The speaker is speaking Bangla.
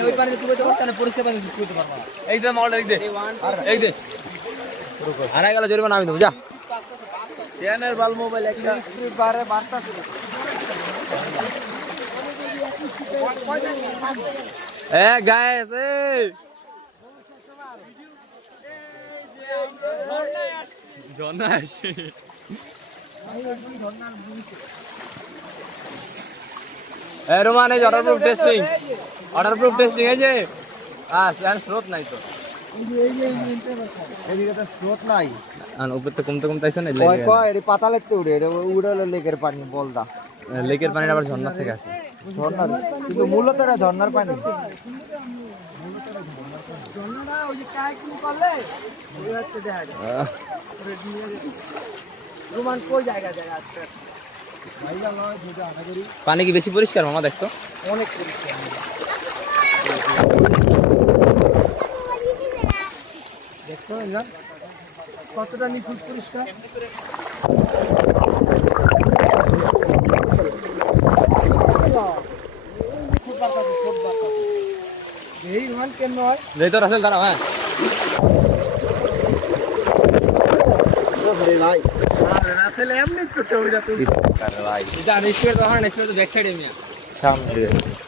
ওই পানি তুই তো না পরিষ্কার পানি তুই করতে পারবা এই দে মাল এই দে আড়াই গেল জরিমানা আমি দেব যা টেনের বাল মোবাইল একটা বারে বার্তা শুরু এ গাইস এই ঝর্ণা আসছে এ রোমান এই অর্ডার প্রুফ টেস্টিং এই যে স্রোত নাই তো এদিকে তো স্রোত নাই আর উপর তো কমতে আইছে না কয় কয় এর পাতালে তো উড়ে উড়ে হলো লেকের পানি বলদা লেকের পানি আবার ঝর্ণা থেকে আসে ঝর্ণার কিন্তু মূলত এটা ঝর্ণার পানি পানি কি বেশি পরিষ্কার মামা দেখতো অনেক পরিষ্কার দেখতো কতটা নিখুঁত পরিষ্কার এই মান কেন হয় যেই তো রাসেল দাঁড়াও হ্যাঁ ভাই রাসেল এমনি করতে হবে যা তুই ভাই জানিস তো ব্যাক সাইডে মিয়া সামনে